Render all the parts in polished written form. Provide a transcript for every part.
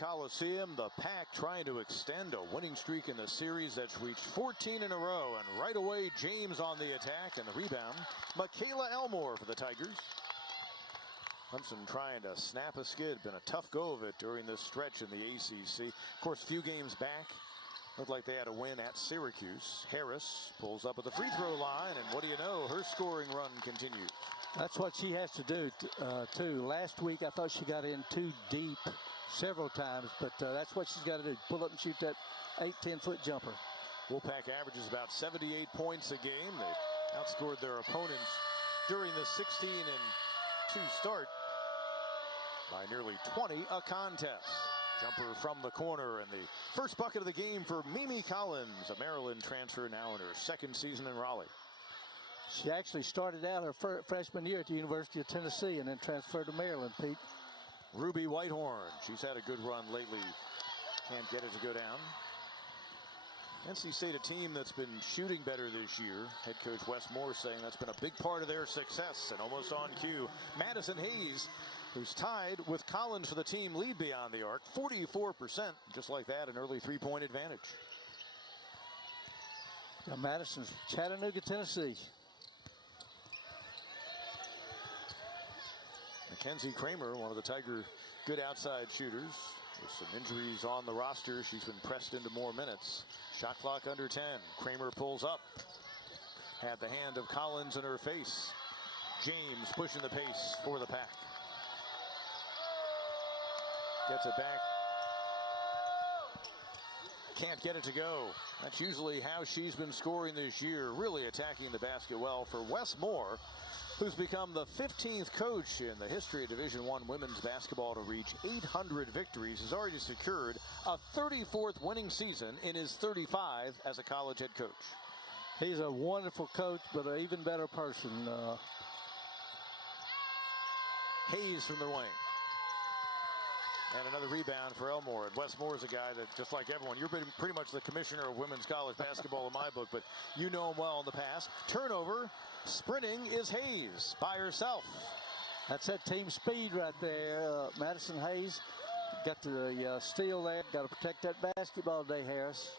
Coliseum. The Pack trying to extend a winning streak in the series that's reached 14 in a row. And right away, James on the attack and the rebound. Michaela Elmore for the Tigers. Clemson trying to snap a skid. Been a tough go of it during this stretch in the ACC. Of course, a few games back, looked like they had a win at Syracuse. Harris pulls up at the free throw line, and what do you know? Her scoring run continues. That's what she has to do, too. Last week, I thought she got in too deep several times, but that's what she's got to do. Pull up and shoot that 8-10-foot jumper. Wolfpack averages about 78 points a game. They outscored their opponents during the 16-2 start by nearly 20 a contest. Jumper from the corner, and the first bucket of the game for Mimi Collins, a Maryland transfer now in her second season in Raleigh. She actually started out her freshman year at the University of Tennessee and then transferred to Maryland, Pete. Ruby Whitehorn, she's had a good run lately. Can't get it to go down. NC State, a team that's been shooting better this year. Head coach Wes Moore saying that's been a big part of their success. And almost on cue, Madison Hayes, who's tied with Collins for the team lead beyond the arc. 44%, just like that, an early three-point advantage. Now Madison's Chattanooga, Tennessee. Mackenzie Kramer, one of the Tiger good outside shooters. With some injuries on the roster, she's been pressed into more minutes. Shot clock under 10. Kramer pulls up. Had the hand of Collins in her face. James pushing the pace for the Pack. Gets it back. Can't get it to go. That's usually how she's been scoring this year, really attacking the basket well for Wes Moore, who's become the 15th coach in the history of Division I women's basketball to reach 800 victories, has already secured a 34th winning season in his 35 as a college head coach. He's a wonderful coach, but an even better person. Hayes from the wing. And another rebound for Elmore. And Wes Moore is a guy that, just like everyone, you're pretty much the commissioner of women's college basketball in my book, but you know him well in the past. Turnover, sprinting is Hayes by herself. That's that team speed right there. Madison Hayes got the steal there. Got to protect that basketball today, Harris.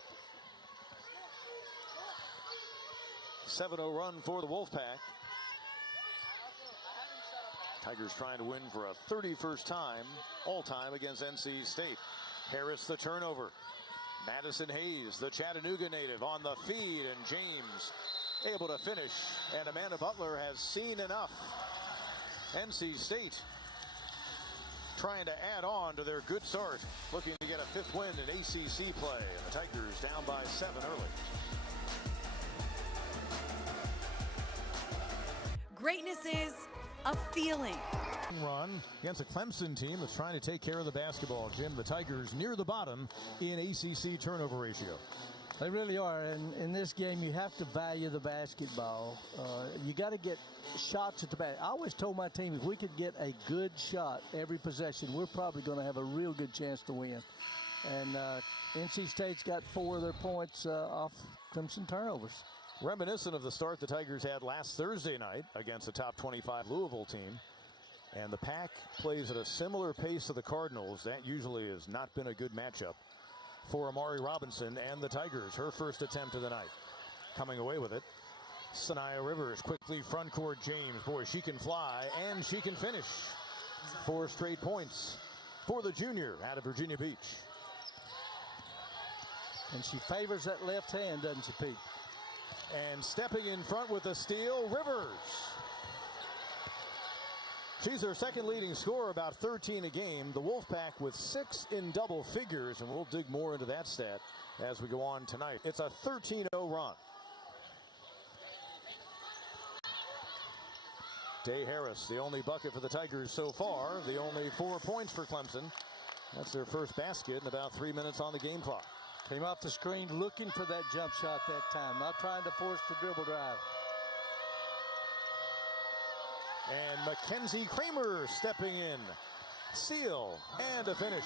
7-0 run for the Wolfpack. Tigers trying to win for a 31st time, all-time against NC State. Harris the turnover. Madison Hayes, the Chattanooga native, on the feed, and James able to finish. And Amanda Butler has seen enough. NC State trying to add on to their good start, looking to get a 5th win in ACC play. And the Tigers down by 7 early. Greatness is a feeling. Run against a Clemson team that's trying to take care of the basketball. Jim, the Tigers near the bottom in ACC turnover ratio. They really are, and in this game you have to value the basketball. You got to get shots at the basket. I always told my team if we could get a good shot every possession, we're probably going to have a real good chance to win. And NC State's got 4 of their points off Clemson turnovers. Reminiscent of the start the Tigers had last Thursday night against the top 25 Louisville team. And the Pack plays at a similar pace to the Cardinals. That usually has not been a good matchup for Amari Robinson and the Tigers. Her first attempt of the night. Coming away with it. Saniya Rivers quickly front court James. Boy, she can fly and she can finish. 4 straight points for the junior out of Virginia Beach. And she favors that left hand, doesn't she, Pete? And stepping in front with a steal, Rivers. She's their second leading scorer, about 13 a game. The Wolfpack with 6 in double figures, and we'll dig more into that stat as we go on tonight. It's a 13-0 run. Day Harris, the only bucket for the Tigers so far. The only 4 points for Clemson. That's their first basket in about 3 minutes on the game clock. Came off the screen looking for that jump shot that time, not trying to force the dribble drive. And Mackenzie Kramer stepping in. Seal and a finish.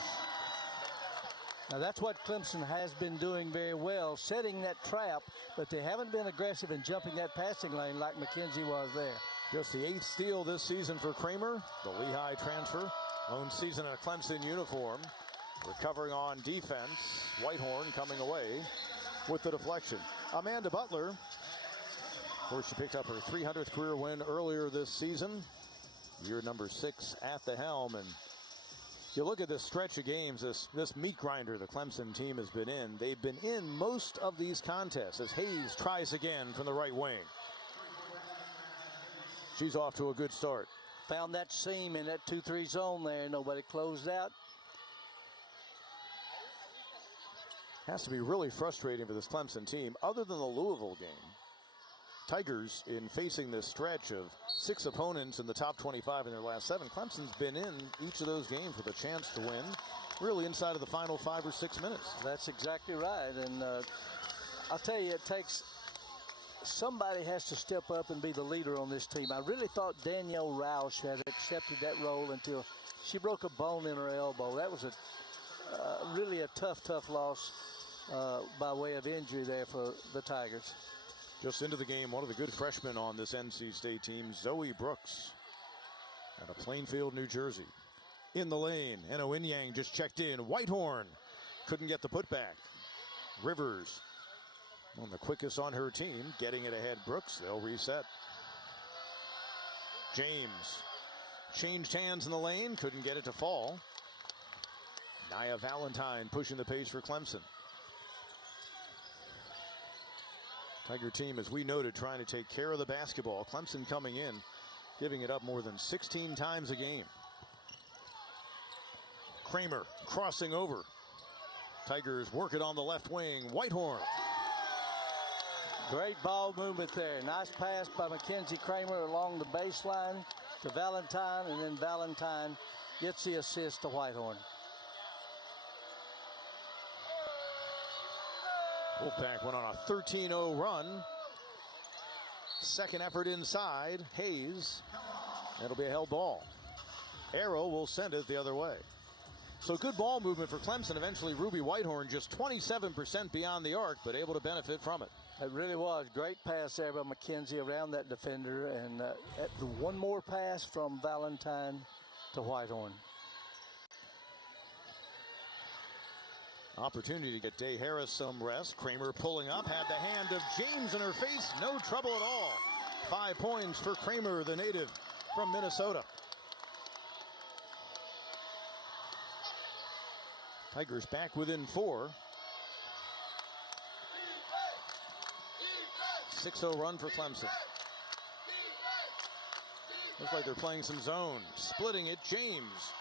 Now that's what Clemson has been doing very well, setting that trap, but they haven't been aggressive in jumping that passing lane like Mackenzie was there. Just the 8th steal this season for Kramer, the Lehigh transfer. Lone season in a Clemson uniform. Recovering on defense, Whitehorn coming away with the deflection. Amanda Butler, of course, she picked up her 300th career win earlier this season. Year number 6 at the helm. And you look at this stretch of games, this meat grinder the Clemson team has been in. They've been in most of these contests as Hayes tries again from the right wing. She's off to a good start. Found that seam in that 2-3 zone there. Nobody closed out. Has to be really frustrating for this Clemson team. Other than the Louisville game, Tigers, in facing this stretch of 6 opponents in the top 25 in their last 7, Clemson's been in each of those games with a chance to win, really inside of the final 5 or 6 minutes. That's exactly right. And I'll tell you, it takes somebody has to step up and be the leader on this team. I really thought Danielle Roush had accepted that role until she broke a bone in her elbow. That was really a tough loss by way of injury there for the Tigers. Just into the game, one of the good freshmen on this NC State team, Zoe Brooks, out of Plainfield, New Jersey. In the lane, and Owinyang just checked in. Whitehorn couldn't get the putback. Rivers, one of the quickest on her team, getting it ahead. Brooks, they'll reset. James changed hands in the lane, couldn't get it to fall. Nia Valentine pushing the pace for Clemson. Tiger team, as we noted, trying to take care of the basketball. Clemson coming in, giving it up more than 16 times a game. Kramer crossing over. Tigers work it on the left wing. Whitehorn. Great ball movement there. Nice pass by Mackenzie Kramer along the baseline to Valentine, and then Valentine gets the assist to Whitehorn. Wolfpack went on a 13-0 run. Second effort inside. Hayes. It'll be a held ball. Arrow will send it the other way. So good ball movement for Clemson. Eventually Ruby Whitehorn just 27% beyond the arc, but able to benefit from it. It really was. Great pass there by McKenzie around that defender. And one more pass from Valentine to Whitehorn. Opportunity to get Day Harris some rest. Kramer pulling up, had the hand of James in her face. No trouble at all. 5 points for Kramer, the native from Minnesota. Tigers back within 4. 6-0 run for Clemson. Looks like they're playing some zone. Splitting it, James.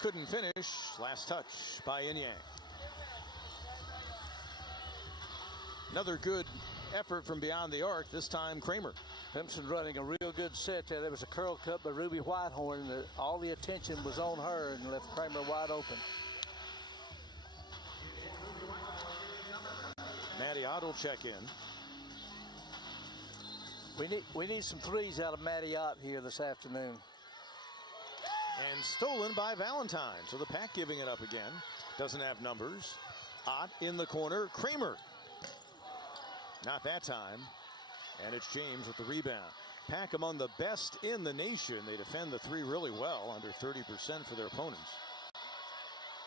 Couldn't finish. Last touch by Inyang. Another good effort from beyond the arc, this time Kramer. Clemson running a real good set there. There was a curl cut by Ruby Whitehorn, and all the attention was on her and left Kramer wide open. Maddie Ott will check in. We need some threes out of Maddie Ott here this afternoon. And stolen by Valentine. So the Pack giving it up again. Doesn't have numbers. Ott in the corner. Kramer. Not that time. And it's James with the rebound. Pack among the best in the nation. They defend the 3 really well, under 30% for their opponents.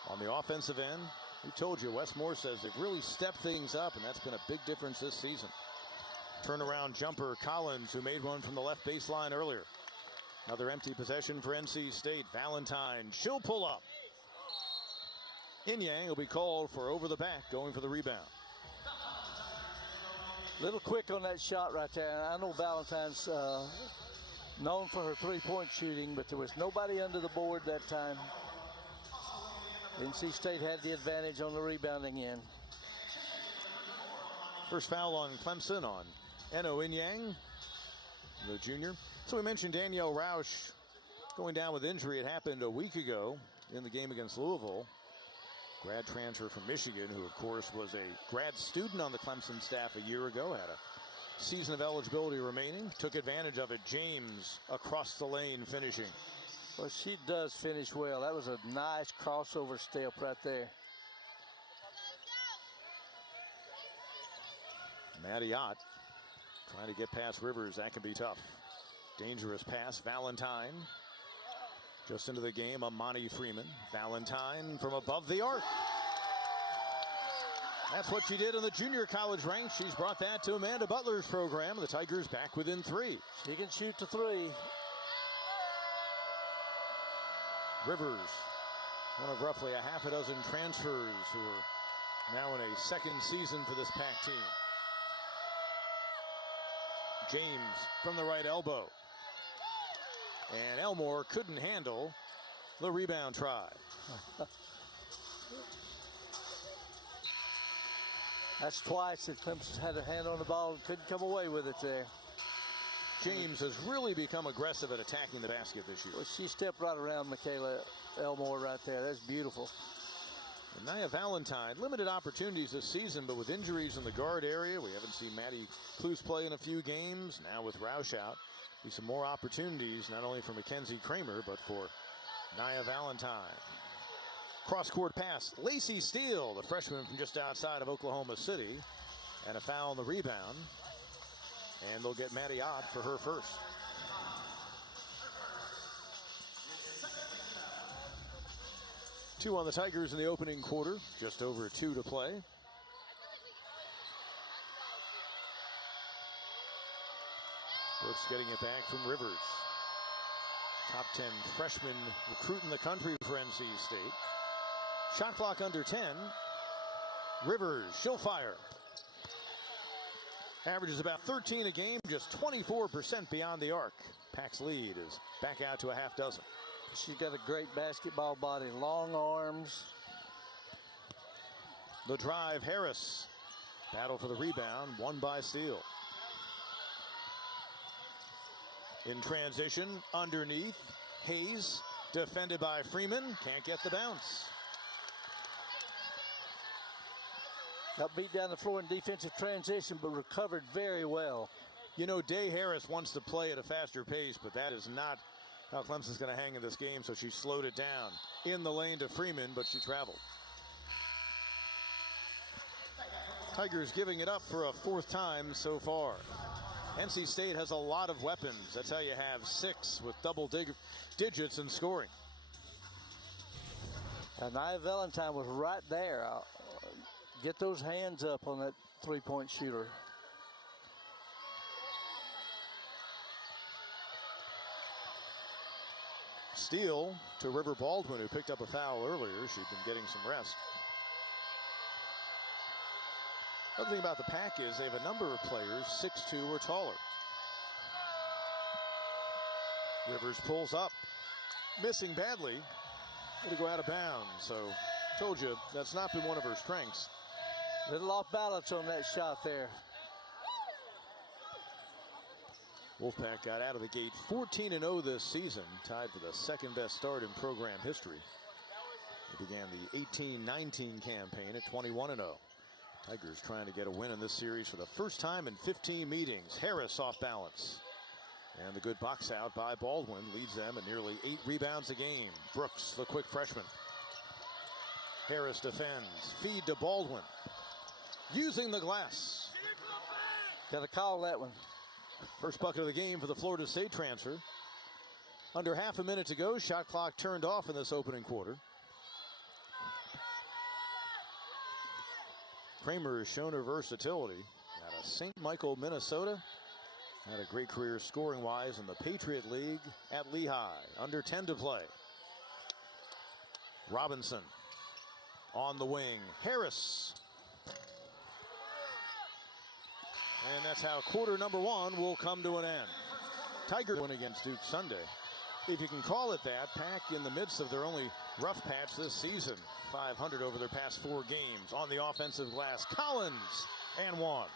On the offensive end, we told you, Wes Moore says they've really stepped things up, and that's been a big difference this season. Turnaround jumper, Collins, who made one from the left baseline earlier. Another empty possession for NC State. Valentine, she'll pull up. Inyang will be called for over the back, going for the rebound. Little quick on that shot right there. I know Valentine's known for her three-point shooting, but there was nobody under the board that time. NC State had the advantage on the rebounding end. First foul on Clemson on Eno Inyang, the junior. So we mentioned Danielle Roush going down with injury. It happened a week ago in the game against Louisville. Grad transfer from Michigan, who of course was a grad student on the Clemson staff a year ago, had a season of eligibility remaining, took advantage of it. James across the lane finishing. Well, she does finish well. That was a nice crossover step right there. Maddie Ott trying to get past Rivers. That can be tough. Dangerous pass. Valentine Just into the game, Amani Freeman. Valentine from above the arc. That's what she did in the junior college ranks. She's brought that to Amanda Butler's program. The Tigers back within 3. She can shoot the 3. Rivers, one of roughly a half a dozen transfers who are now in a second season for this Pack team. James from the right elbow. And Elmore couldn't handle the rebound try. That's twice that Clemson had a hand on the ball and couldn't come away with it there. James has really become aggressive at attacking the basket this year. Well, she stepped right around Michaela Elmore right there. That's beautiful. And Nia Valentine, limited opportunities this season, but with injuries in the guard area, we haven't seen Maddie Cluse play in a few games. Now with Roush out, be some more opportunities, not only for Mackenzie Kramer, but for Nia Valentine. Cross-court pass, Lacey Steele, the freshman from just outside of Oklahoma City, and a foul on the rebound. And they'll get Maddie Ott for her first. Two on the Tigers in the opening quarter, just over 2 to play. Brooks getting it back from Rivers. Top 10 freshman recruit in the country for NC State. Shot clock under 10. Rivers, she'll fire. Averages about 13 a game, just 24% beyond the arc. Pack's lead is back out to a half dozen. She's got a great basketball body, long arms. The drive, Harris. Battle for the rebound, won by Steele. In transition, underneath, Hayes, defended by Freeman, can't get the bounce. Got beat down the floor in defensive transition, but recovered very well. You know, Day Harris wants to play at a faster pace, but that is not how Clemson's going to hang in this game, so she slowed it down. In the lane to Freeman, but she traveled. Tigers giving it up for a 4th time so far. NC State has a lot of weapons. That's how you have 6 with double digits in scoring. And Nia Valentine was right there. Get those hands up on that 3-point shooter. Steele to River Baldwin, who picked up a foul earlier. She'd been getting some rest. Other thing about the Pack is they have a number of players 6'2" or taller. Rivers pulls up, missing badly. Had to go out of bounds. So, told you that's not been one of her strengths. Little off balance on that shot there. Wolfpack got out of the gate 14-0 this season, tied for the 2nd best start in program history. They began the 18-19 campaign at 21-0. Tigers trying to get a win in this series for the first time in 15 meetings. Harris off balance. And the good box out by Baldwin leads them at nearly 8 rebounds a game. Brooks, the quick freshman. Harris defends. Feed to Baldwin. Using the glass. Got to call that one. First bucket of the game for the Florida State transfer. Under half a minute to go. Shot clock turned off in this opening quarter. Kramer has shown her versatility out of St. Michael, Minnesota. Had a great career scoring-wise in the Patriot League at Lehigh. Under 10 to play. Robinson on the wing. Harris. And that's how quarter number 1 will come to an end. Tigers win against Duke Sunday. If you can call it that, Pack in the midst of their only rough patch this season. 500 over their past 4 games. On the offensive glass, Collins, and 1.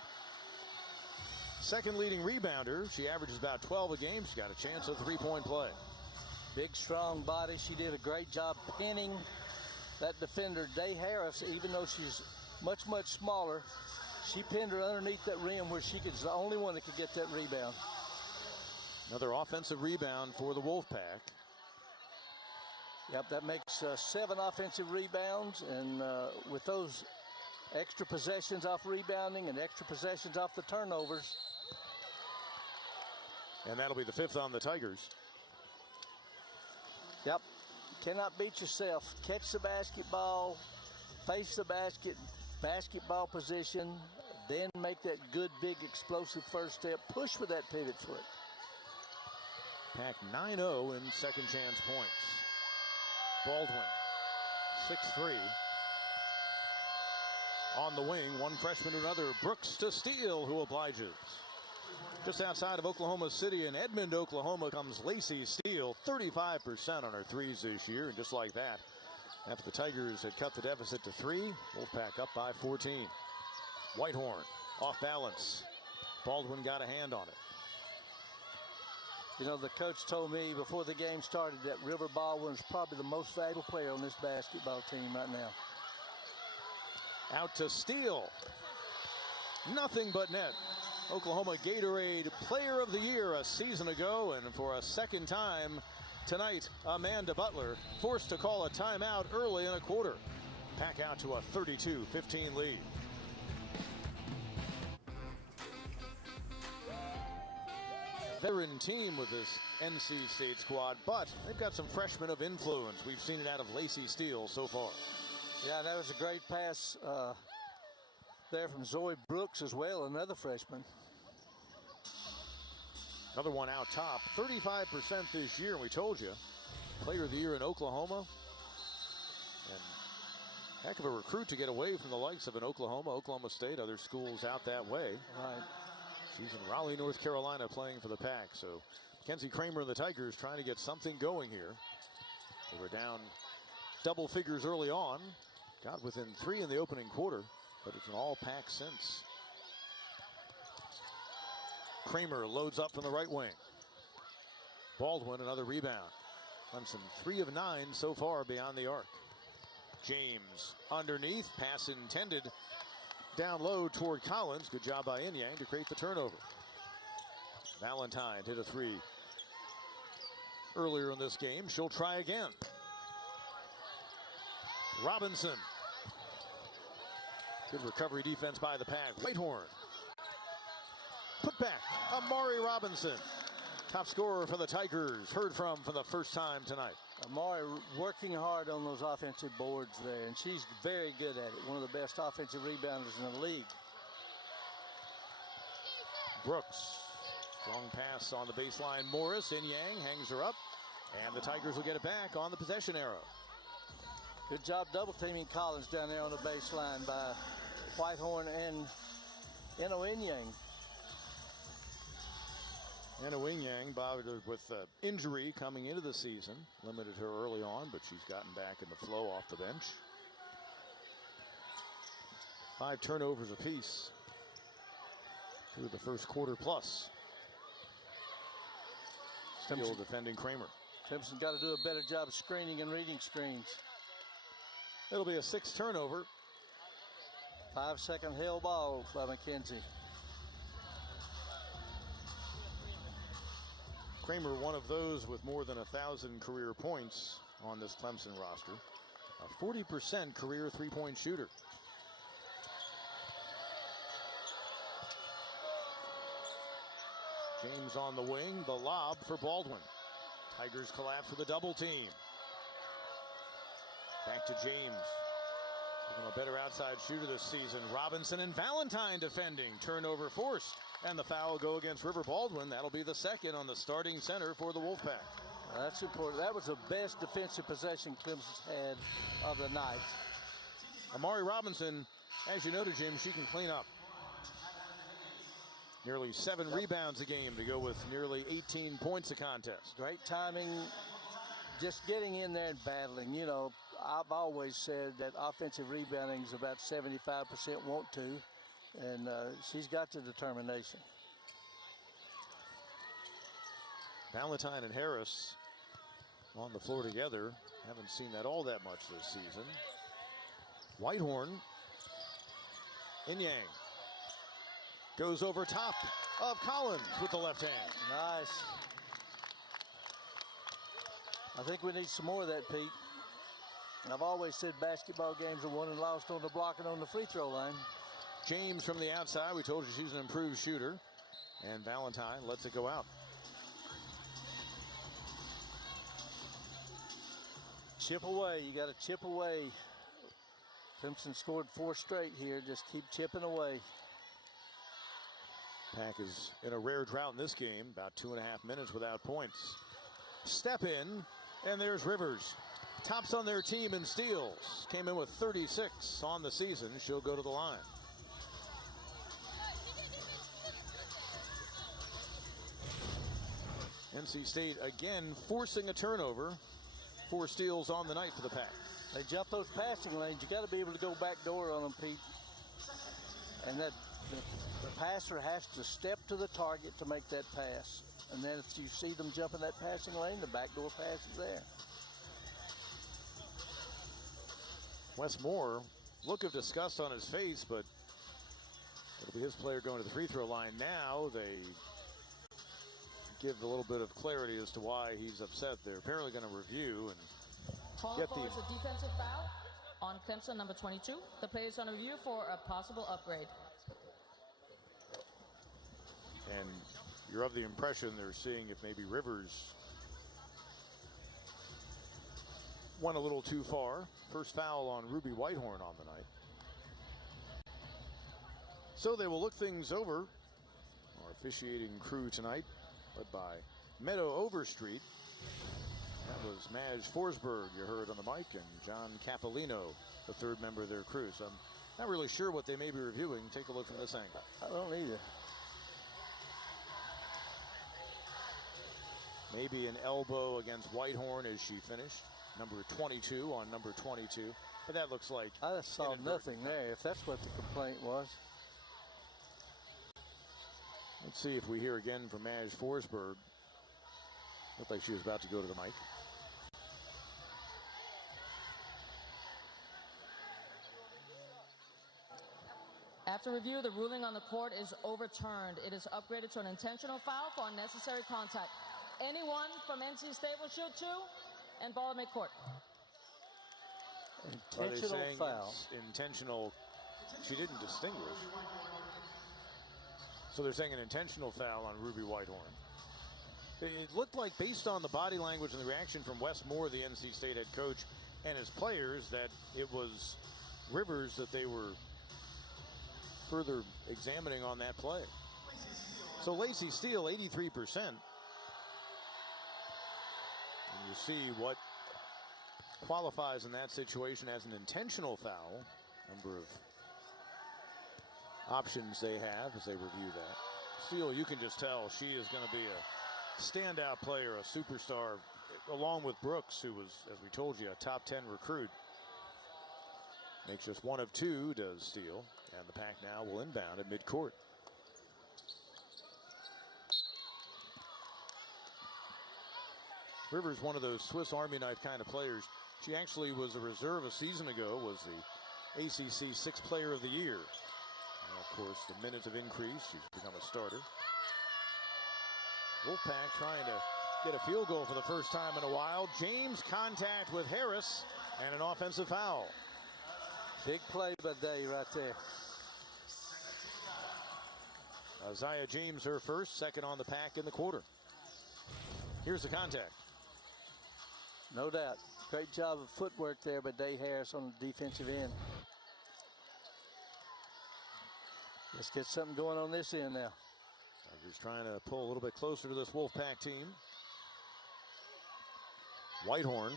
Second leading rebounder. She averages about 12 a game. She's got a chance of 3-point play. Big, strong body. She did a great job pinning that defender, Day Harris, even though she's much, much smaller. She pinned her underneath that rim where she was the only one that could get that rebound. Another offensive rebound for the Wolfpack. Yep, that makes 7 offensive rebounds, and with those extra possessions off rebounding and extra possessions off the turnovers. And that'll be the 5th on the Tigers. Yep. Cannot beat yourself. Catch the basketball, face the basket, basketball position, then make that good, big, explosive first step. Push with that pivot foot. Pack 9-0 in second chance points. Baldwin, 6'3". On the wing, one freshman to another. Brooks to steal, who obliges. Just outside of Oklahoma City in Edmond, Oklahoma, comes Lacey Steele, 35% on her threes this year. And just like that, after the Tigers had cut the deficit to 3, Wolfpack up by 14. Whitehorn, off balance. Baldwin got a hand on it. You know, the coach told me before the game started that River Baldwin's probably the most valuable player on this basketball team right now. Out to Steele. Nothing but net. Oklahoma Gatorade Player of the Year a season ago, and for a second time tonight, Amanda Butler forced to call a timeout early in a quarter. Pack out to a 32-15 lead. Veteran team with this NC State squad, but they've got some freshmen of influence. We've seen it out of Lacey Steele so far. Yeah, that was a great pass there from Zoe Brooks as well, another freshman. Another one out top, 35% this year, and we told you, Player of the Year in Oklahoma. And heck of a recruit to get away from the likes of an Oklahoma State, other schools out that way. Right. She's in Raleigh, North Carolina, playing for the Pack. So Mackenzie Kramer and the Tigers trying to get something going here. They were down double figures early on. Got within 3 in the opening quarter, but it's an all-Pack since. Kramer loads up from the right wing. Baldwin, another rebound. Clemson 3 of 9 so far beyond the arc. James underneath, pass intended. Down low toward Collins. Good job by Inyang to create the turnover. Valentine hit a 3 earlier in this game. She'll try again. Robinson. Good recovery defense by the Pack. Whitehorn. Put back. Amari Robinson. Top scorer for the Tigers. Heard from for the first time tonight. Amari working hard on those offensive boards there, and she's very good at it. One of the best offensive rebounders in the league. Brooks. Long pass on the baseline. Morris. Inyang hangs her up. And the Tigers will get it back on the possession arrow. Good job double teaming Collins down there on the baseline by Whitehorn and Inyang. Anna Inyang bothered with injury coming into the season. Limited her early on, but she's gotten back in the flow off the bench. 5 turnovers apiece through the first quarter plus. Still defending Kramer. Clemson got to do a better job of screening and reading screens. It'll be a 6th turnover. 5-second held ball by McKenzie. Kramer, one of those with more than 1,000 career points on this Clemson roster. A 40% career three-point shooter. James on the wing, the lob for Baldwin. Tigers collapse with a double team. Back to James. Become a better outside shooter this season. Robinson and Valentine defending. Turnover forced. And the foul go against River Baldwin. That'll be the second on the starting center for the Wolfpack. That's important. That was the best defensive possession Clemson's had of the night. Amari Robinson, as you noted, Jim, she can clean up. Nearly 7 rebounds a game to go with nearly 18 points a contest. Great timing, just getting in there and battling. You know, I've always said that offensive rebounding is about 75% want to. And she's got the determination. Valentine and Harris on the floor together. Haven't seen that all that much this season. Whitehorn. Inyang. Goes over top of Collins with the left hand. Nice. I think we need some more of that, Pete. I've always said basketball games are won and lost on the block and on the free throw line. James from the outside. We told you she's an improved shooter. And Valentine lets it go out. chip away. You got to chip away. Clemson scored 4 straight here. Just keep chipping away. Pack is in a rare drought in this game, about 2.5 minutes without points. Step in, and there's Rivers. Tops on their team in steals. Came in with 36 on the season. She'll go to the line. NC State again forcing a turnover. 4 steals on the night for the Pack. They jump those passing lanes. You got to be able to go back door on them, Pete. And that the passer has to step to the target to make that pass. And then if you see them jumping that passing lane, the backdoor pass is there. Wes Moore, look of disgust on his face, but it'll be his player going to the free throw line now. They give a little bit of clarity as to why he's upset. They're apparently going to review and Call for a defensive foul on Clemson, number 22. The play is on review for a possible upgrade. And you're of the impression they're seeing if maybe Rivers went a little too far. First foul on Ruby Whitehorn on the night. So they will look things over. Our officiating crew tonight, led by Meadow Overstreet. That was Madge Forsberg you heard on the mic, and John Capolino, the third member of their crew. So I'm not really sure what they may be reviewing. Take a look from this angle. I don't either. Maybe an elbow against Whitehorn as she finished. Number 22 on number 22. But that looks like... I just saw nothing there, if that's what the complaint was. Let's see if we hear again from Madge Forsberg. Looked like she was about to go to the mic. After review, the ruling on the court is overturned. It is upgraded to an intentional foul for unnecessary contact. Anyone from NC State will shoot 2 and ball at midcourt. Intentional foul. Intentional. She didn't distinguish. So they're saying an intentional foul on Ruby Whitehorn. It looked like, based on the body language and the reaction from Wes Moore, the NC State head coach, and his players, that it was Rivers that they were further examining on that play. So Lacey Steele, 83%. And you see what qualifies in that situation as an intentional foul. Number of options they have as they review that. Steele, you can just tell she is going to be a standout player, a superstar, along with Brooks, who was, as we told you, a top 10 recruit. Makes just 1 of 2, does Steele. And the Pack now will inbound at midcourt. Rivers, one of those Swiss Army knife kind of players. She actually was a reserve a season ago, was the ACC 6th Player of the Year. And of course, the minutes have increased. She's become a starter. Wolfpack trying to get a field goal for the first time in a while. James contact with Harris and an offensive foul. Big play by Day right there. Isaiah James, her first, second on the Pack in the quarter. Here's the contact. No doubt. Great job of footwork there by Day Harris on the defensive end. Let's get something going on this end now. Tigers trying to pull a little bit closer to this Wolfpack team. Whitehorn.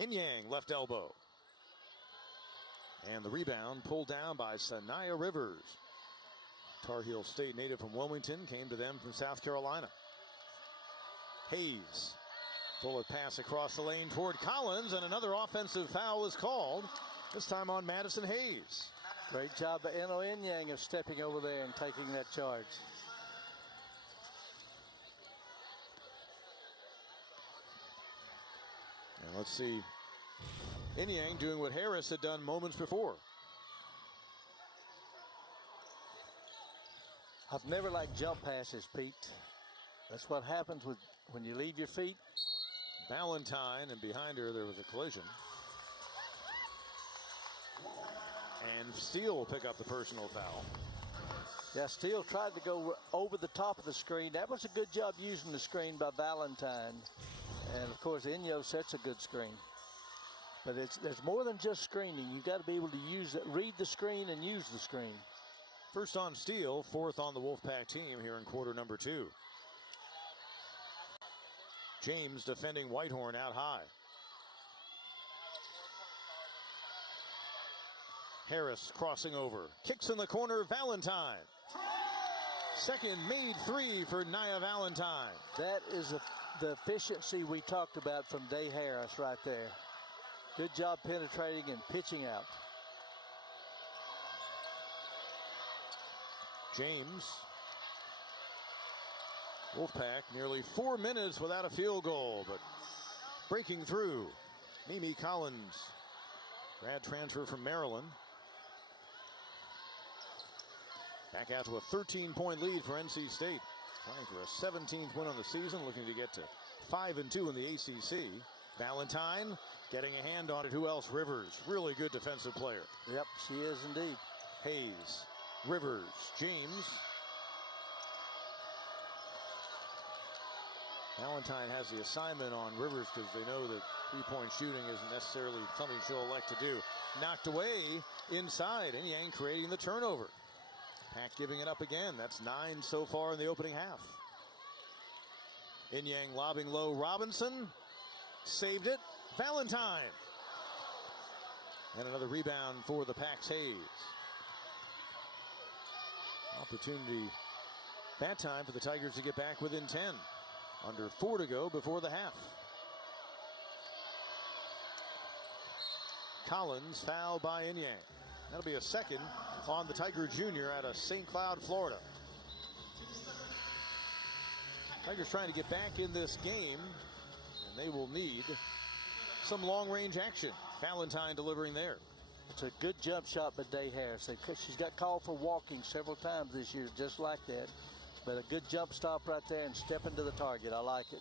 Inyang, left elbow. And the rebound pulled down by Saniya Rivers. Tar Heel State native from Wilmington, came to them from South Carolina. Hayes. Bullet pass across the lane toward Collins, and another offensive foul is called, this time on Madison Hayes. Great job by Eno Inyang of stepping over there and taking that charge. And let's see Inyang doing what Harris had done moments before. I've never liked jump passes, Pete. That's what happens when you leave your feet. Valentine, and behind her there was a collision. And Steele will pick up the personal foul. Yeah, Steele tried to go over the top of the screen. That was a good job using the screen by Valentine. And of course, Inyo sets a good screen. But there's more than just screening. You've got to be able to read the screen and use the screen. First on steal, fourth on the Wolfpack team here in quarter number 2. James defending Whitehorn out high. Harris crossing over, kicks in the corner, Valentine. Second made 3 for Nia Valentine. That is the efficiency we talked about from Day Harris right there. Good job penetrating and pitching out. James. Wolfpack nearly 4 minutes without a field goal, but breaking through. Mimi Collins, grad transfer from Maryland. Back out to a 13-point lead for NC State. Trying for a 17th win on the season, looking to get to 5-2 in the ACC. Valentine getting a hand on it. Who else? Rivers, really good defensive player. Yep, she is indeed. Hayes, Rivers, James. Valentine has the assignment on Rivers because they know that three-point shooting isn't necessarily something she'll elect to do. Knocked away inside, and Yang creating the turnover. Pack giving it up again. That's 9 so far in the opening half. Yang lobbing low. Robinson saved it. Valentine. And another rebound for the Pack's Hayes. Opportunity that time for the Tigers to get back within 10. Under 4 to go before the half. Collins fouled by Yang. That'll be a second on the Tiger Jr. out of St. Cloud, Florida. Tigers trying to get back in this game, and they will need some long-range action. Valentine delivering there. It's a good jump shot by Day Harris. She's got called for walking several times this year, just like that. But a good jump stop right there and step into the target. I like it.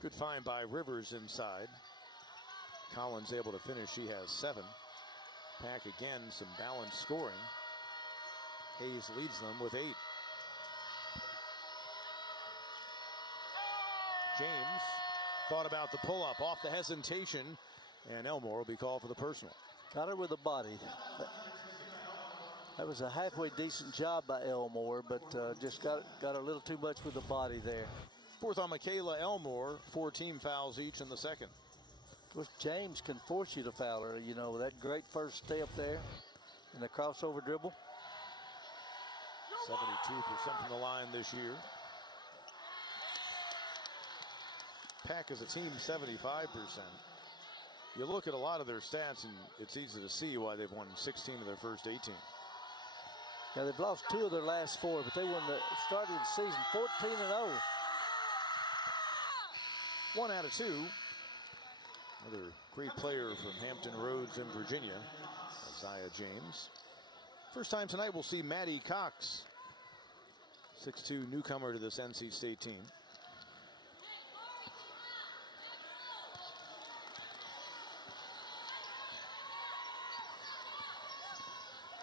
Good find by Rivers inside. Collins able to finish. She has 7. Pack again, some balanced scoring. Hayes leads them with 8. James thought about the pull-up off the hesitation, and Elmore will be called for the personal. Got her with the body. That was a halfway decent job by Elmore, but just got a little too much with the body there. Fourth on Michaela Elmore, 4 team fouls each in the second. Of course, James can force you to foul her, you know, that great first step there and the crossover dribble. 72% from the line this year. Pack as a team, 75%. You look at a lot of their stats, and it's easy to see why they've won 16 of their first 18. Yeah, they've lost 2 of their last 4, but they won the start of the season 14-0. 1 out of 2. Another great player from Hampton Roads in Virginia, Isaiah James. First time tonight we'll see Maddie Cox, 6'2" newcomer to this NC State team.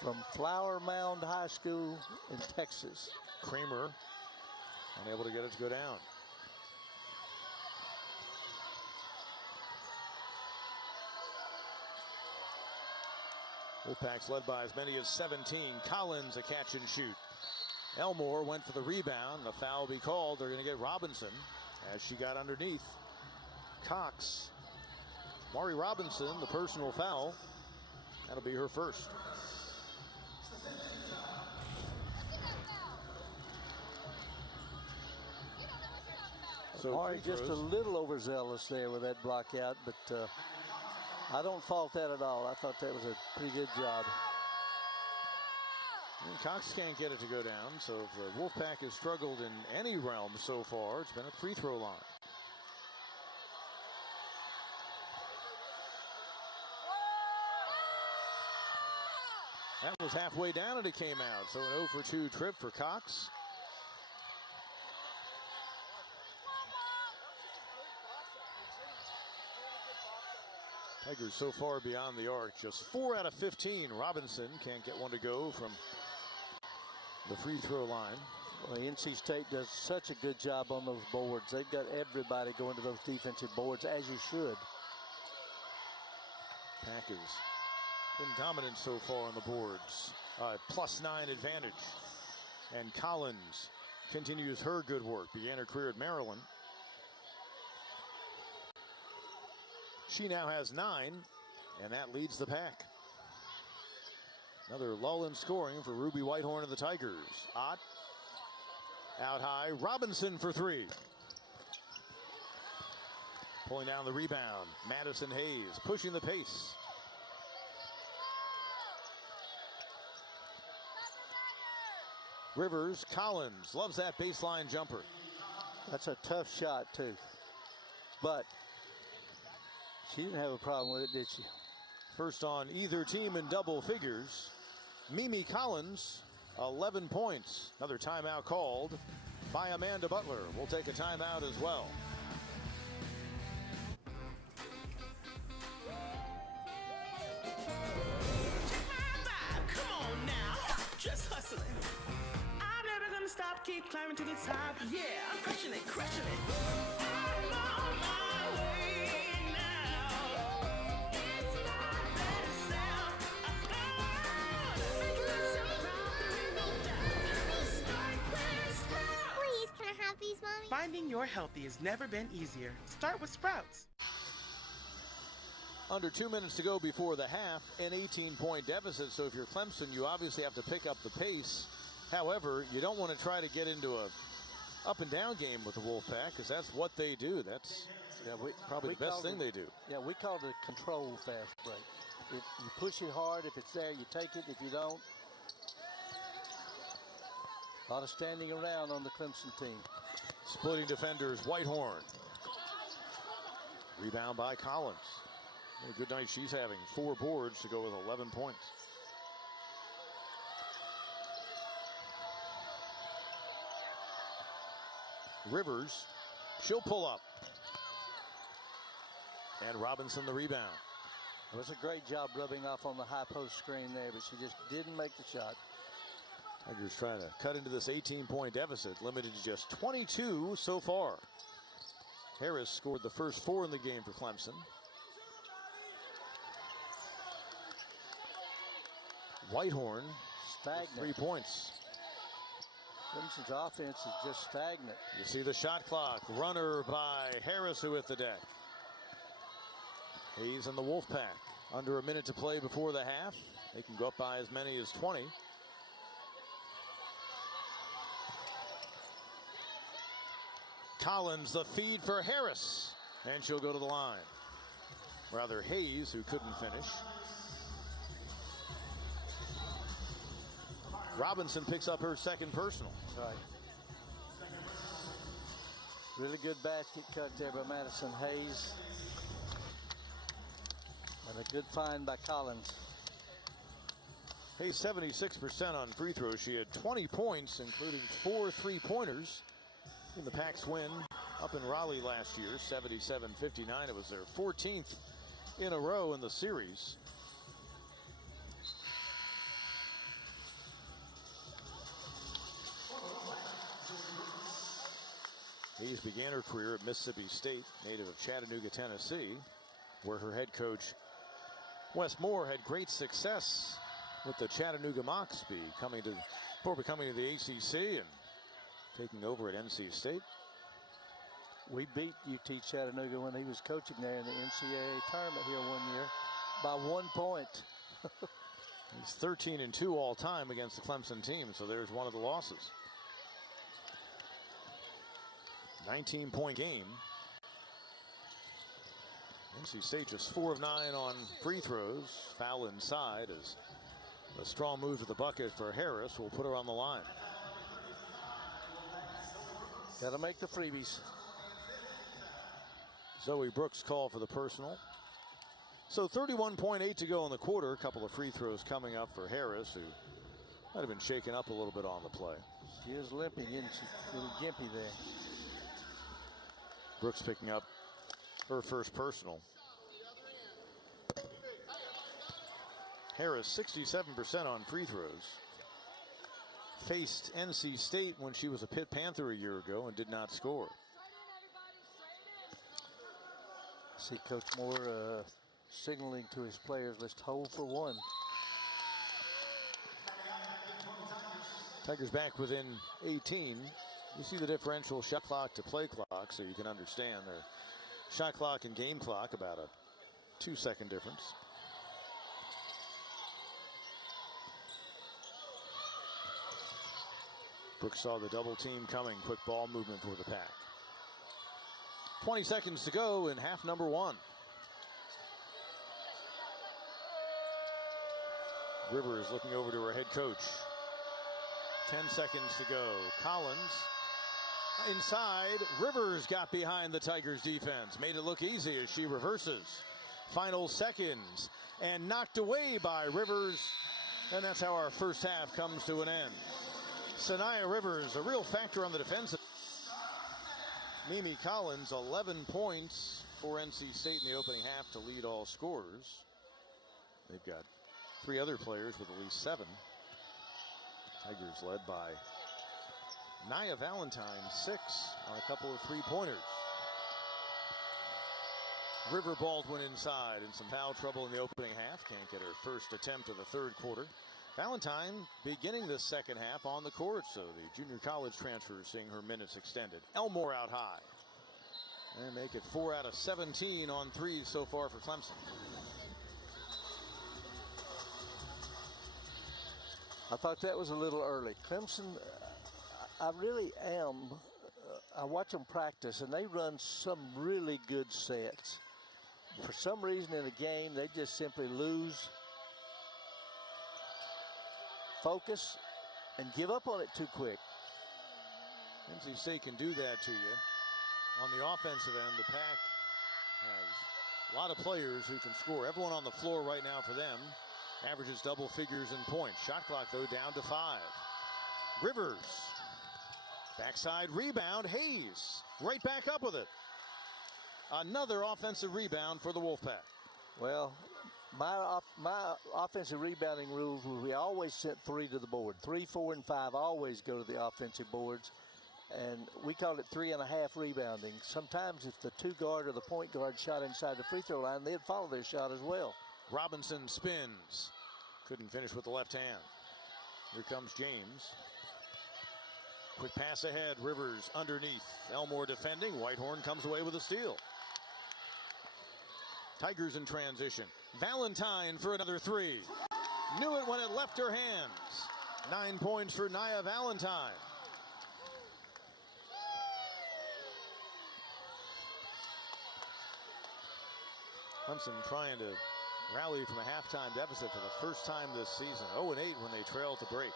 From Flower Mound High School in Texas. Kramer unable to get it to go down. Wolfpack's led by as many as 17. Collins a catch and shoot. Elmore went for the rebound. A foul will be called. They're going to get Robinson as she got underneath. Cox. Mari Robinson, the personal foul. That'll be her first. So Mari just a little overzealous there with that block out, but I don't fault that at all. I thought that was a pretty good job. And Cox can't get it to go down, so if the Wolfpack has struggled in any realm so far, it's been at the free throw line. That was halfway down and it came out, so an 0 for 2 trip for Cox. Tigers so far beyond the arc, just 4 out of 15. Robinson can't get one to go from the free throw line. Well, NC State does such a good job on those boards. They've got everybody going to those defensive boards, as you should. Pack has been dominant so far on the boards. +9 advantage. And Collins continues her good work. Began her career at Maryland. She now has 9, and that leads the Pack. Another lull in scoring for Ruby Whitehorn of the Tigers. Ott out high. Robinson for 3. Pulling down the rebound. Madison Hayes pushing the pace. Rivers, Collins loves that baseline jumper. That's a tough shot, too. But she didn't have a problem with it, did she? First on either team in double figures. Mimi Collins, 11 points. Another timeout called by Amanda Butler. We'll take a timeout as well. Come on now, just hustling. I'm never gonna stop, keep climbing to the top. Yeah, I'm crushing it, crushing it. I'm on my way now. It's my better self. I found making myself proud, there ain't no doubt. Start with Sprouts. Please, can I have these, Mommy? Finding your healthy has never been easier. Start with Sprouts. Under 2 minutes to go before the half, an 18-point deficit. So if you're Clemson, you obviously have to pick up the pace. However, you don't want to try to get into a up and down game with the Wolfpack, because that's what they do. That's probably the best thing they do. Yeah, we call it a control fast break. If you push it hard, if it's there, you take it. If you don't, a lot of standing around on the Clemson team. Splitting defenders, Whitehorn. Rebound by Collins. What a good night she's having. 4 boards to go with 11 points. Rivers, she'll pull up. And Robinson the rebound. It was a great job rubbing off on the high post screen there, but she just didn't make the shot. Tigers trying to cut into this 18-point deficit, limited to just 22 so far. Harris scored the first 4 in the game for Clemson. Whitehorn, stagnant. 3 points. Clemson's offense is just stagnant. You see the shot clock. Runner by Harris, who hit the deck. Hayes and the Wolfpack. Under a minute to play before the half. They can go up by as many as 20. Collins, the feed for Harris. And she'll go to the line. Rather, Hayes, who couldn't finish. Robinson picks up her second personal. Right. Really good basket cut there by Madison Hayes. And a good find by Collins. Hayes 76% on free throws. She had 20 points, including 4 3-pointers in the Pack's win up in Raleigh last year, 77-59. It was their 14th in a row in the series. Hayes began her career at Mississippi State, native of Chattanooga, Tennessee, where her head coach, Wes Moore, had great success with the Chattanooga Mocs before becoming to the ACC and taking over at NC State. We beat UT Chattanooga when he was coaching there in the NCAA tournament here one year by 1 point. He's 13-2 all time against the Clemson team, so there's one of the losses. 19-point game. NC State just 4 of 9 on free throws. Foul inside as a strong move to the bucket for Harris will put her on the line. Got to make the freebies. Zoe Brooks called for the personal. So 31.8 to go in the quarter. A couple of free throws coming up for Harris, who might have been shaken up a little bit on the play. She was limping, isn't she? A little gimpy there. Brooks picking up her first personal. Harris 67% on free throws. faced NC State when she was a Pitt Panther a year ago and did not score. See Coach Moore signaling to his players, let's hold for one. Tigers back within 18. You see the differential shot clock to play clock, so you can understand their shot clock and game clock, about a 2-second difference. Brooks saw the double team coming. Quick ball movement for the Pack. 20 seconds to go in half number 1. Rivers looking over to her head coach. 10 seconds to go. Collins inside. Rivers got behind the Tigers defense. Made it look easy as she reverses. Final seconds. And knocked away by Rivers. And that's how our first half comes to an end. Saniya Rivers, a real factor on the defensive. Mimi Collins, 11 points for NC State in the opening half to lead all scorers. They've got 3 other players with at least 7. Tigers led by Nia Valentine, 6 on a couple of 3-pointers. River Baldwin inside in some foul trouble in the opening half. Can't get her first attempt of the third quarter. Valentine beginning the second half on the court, so the junior college transfer is seeing her minutes extended. Elmore out high. And make it 4 out of 17 on 3s so far for Clemson. I thought that was a little early. Clemson, I really am. I watch them practice, and they run some really good sets. For some reason in a game, they just simply lose focus and give up on it too quick. NC State can do that to you. On the offensive end, the Pack has a lot of players who can score. Everyone on the floor right now for them averages double figures in points. Shot clock, though, down to 5. Rivers. Backside rebound. Hayes right back up with it. Another offensive rebound for the Wolfpack. Well, my offensive rebounding rules were we always sent 3 to the board. 3, 4, and 5 always go to the offensive boards. And we called it 3.5 rebounding. Sometimes if the 2 guard or the point guard shot inside the free throw line, they'd follow their shot as well. Robinson spins. Couldn't finish with the left hand. Here comes James. Quick pass ahead. Rivers underneath. Elmore defending. Whitehorn comes away with a steal. Tigers in transition. Valentine for another 3. Knew it when it left her hands. 9 points for Nia Valentine. Clemson trying to rally from a halftime deficit for the first time this season. 0-8 when they trail to break.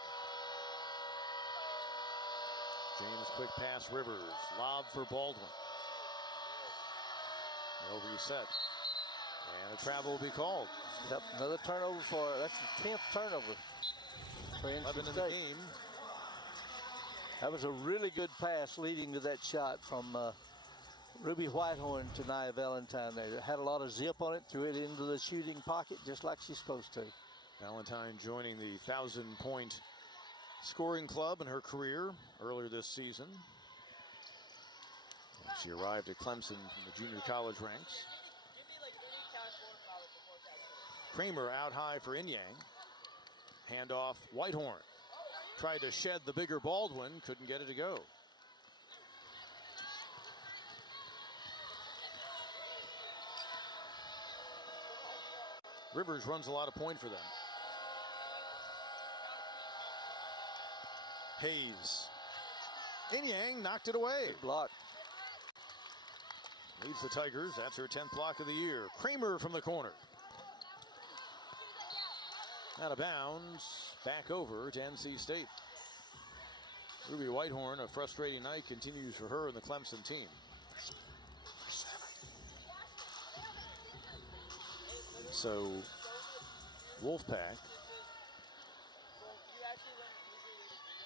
James quick pass Rivers. Lob for Baldwin. They'll reset. And a travel will be called. Yep, another turnover that's the 10th turnover for NC 11 State. in the game. That was a really good pass leading to that shot from Ruby Whitehorn to Nia Valentine. They had a lot of zip on it, threw it into the shooting pocket just like she's supposed to. Valentine joining the 1,000-point scoring club in her career earlier this season. She arrived at Clemson from the junior college ranks. Kramer out high for Inyang. Handoff Whitehorn. Tried to shed the bigger Baldwin, couldn't get it to go. Rivers runs a lot of point for them. Hayes. Inyang knocked it away. Good block. Leads the Tigers. That's her 10th block of the year. Kramer from the corner. Out of bounds. Back over to NC State. Ruby Whitehorn, a frustrating night continues for her and the Clemson team. So, Wolfpack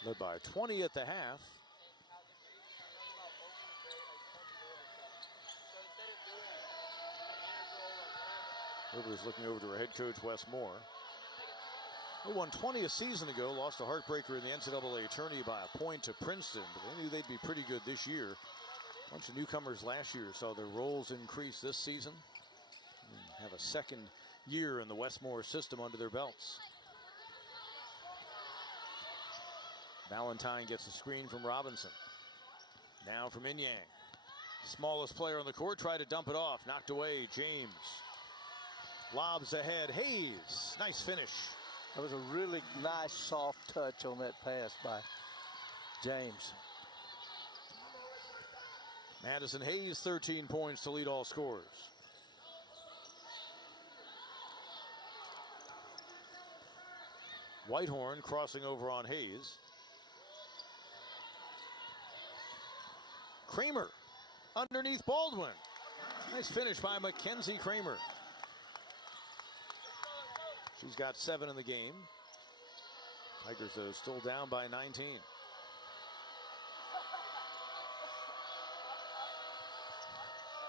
led by 20 at the half. Rivers looking over to her head coach, Wes Moore. They won 20 a season ago, lost a heartbreaker in the NCAA tourney by a point to Princeton, but they knew they'd be pretty good this year. A bunch of newcomers last year saw their roles increase this season and have a second year in the Wes Moore system under their belts. Valentine gets a screen from Robinson. Now from Inyang. Smallest player on the court, tried to dump it off. Knocked away, James. Lobs ahead, Hayes. Nice finish. That was a really nice soft touch on that pass by James. Madison Hayes, 13 points to lead all scorers. Whitehorn crossing over on Hayes. Kramer underneath Baldwin. Nice finish by Mackenzie Kramer. She's got 7 in the game. Tigers, though, still down by 19.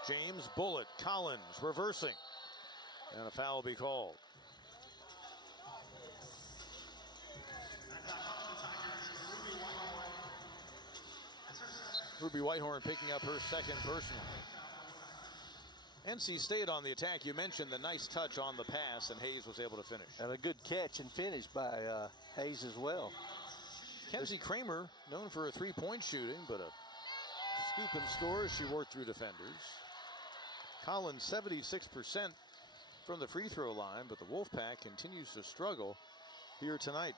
James, bullet, Collins reversing. And a foul will be called. Ruby Whitehorn picking up her second personal. NC State on the attack. You mentioned the nice touch on the pass, and Hayes was able to finish. And a good catch and finish by Hayes as well. Kenzie Kramer, known for her three-point shooting, but a scoop and score as she worked through defenders. Collins 76% from the free throw line, but the Wolfpack continues to struggle here tonight.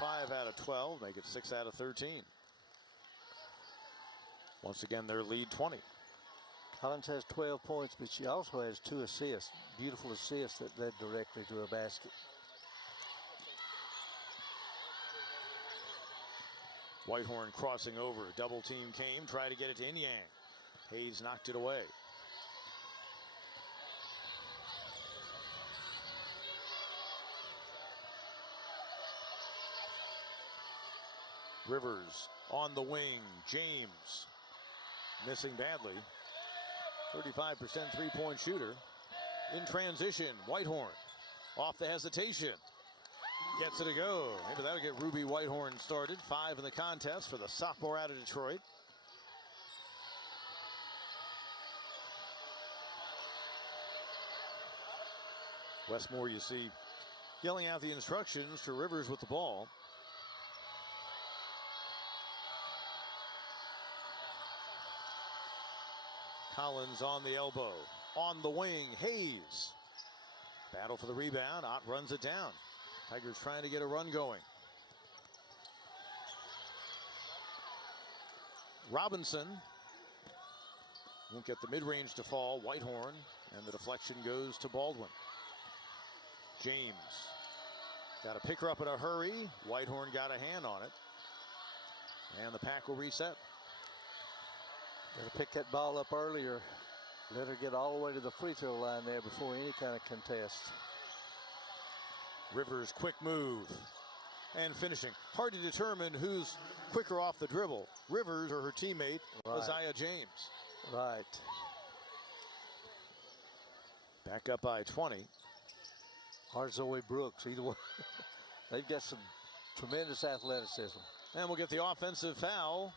5 out of 12, make it 6 out of 13. Once again, their lead 20. Collins has 12 points, but she also has 2 assists. Beautiful assists that led directly to a basket. Whitehorn crossing over. Double team came, tried to get it to Inyang. Hayes knocked it away. Rivers on the wing. James missing badly. 35% three-point shooter. In transition, Whitehorn off the hesitation. Gets it to go. Maybe that'll get Ruby Whitehorn started. 5 in the contest for the sophomore out of Detroit. Wes Moore, you see, yelling out the instructions to Rivers with the ball. Collins on the elbow. On the wing, Hayes. Battle for the rebound. Ott runs it down. Tigers trying to get a run going. Robinson won't get the mid-range to fall. Whitehorn, and the deflection goes to Baldwin. James got to pick her up in a hurry. Whitehorn got a hand on it. And the pack will reset. Got to pick that ball up earlier. Let her get all the way to the free throw line there before any kind of contest. Rivers, quick move. And finishing. Hard to determine who's quicker off the dribble. Rivers or her teammate, Isaiah James. Right. Back up by 20. Or Zoe Brooks, either one. They've got some tremendous athleticism. And we'll get the offensive foul.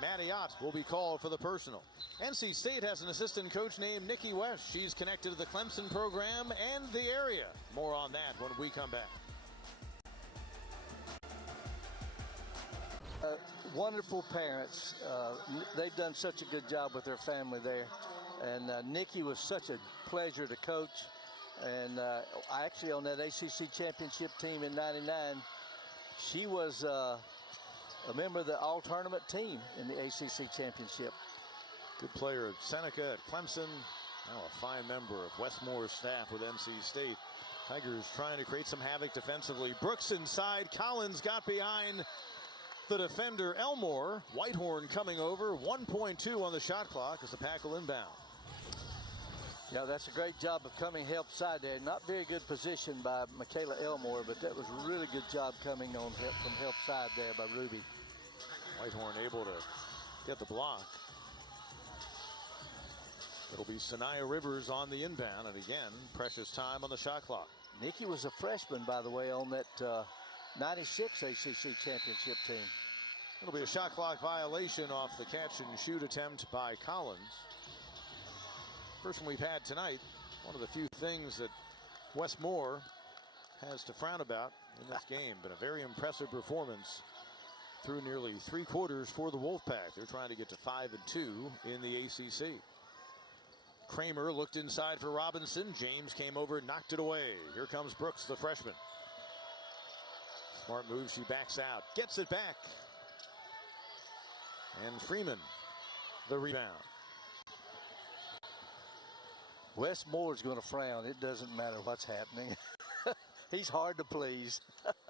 Maddie Ott will be called for the personal. NC State has an assistant coach named Nikki West. She's connected to the Clemson program and the area. More on that when we come back. Wonderful parents. They've done such a good job with their family there. And Nikki was such a pleasure to coach. And actually on that ACC championship team in '99, she was a member of the all-tournament team in the ACC championship. Good player at Seneca, at Clemson. Now a fine member of Wes Moore's staff with NC State. Tigers trying to create some havoc defensively. Brooks inside. Collins got behind the defender Elmore. Whitehorn coming over. 1.2 on the shot clock as the pack will inbound. Yeah, that's a great job of coming help side there. Not very good position by Michaela Elmore, but that was a really good job coming on from help side there by Ruby. Whitehorn able to get the block. It'll be Saniya Rivers on the inbound, and again, precious time on the shot clock. Nikki was a freshman, by the way, on that 96 ACC championship team. It'll be a shot clock violation off the catch and shoot attempt by Collins. First one we've had tonight. One of the few things that Wes Moore has to frown about in this game. Been a very impressive performance through nearly 3 quarters for the Wolfpack. They're trying to get to 5-2 in the ACC. Kramer looked inside for Robinson. James came over, knocked it away. Here comes Brooks, the freshman. Smart move, she backs out, gets it back. And Freeman, the rebound. Wes Moore's going to frown. It doesn't matter what's happening. He's hard to please.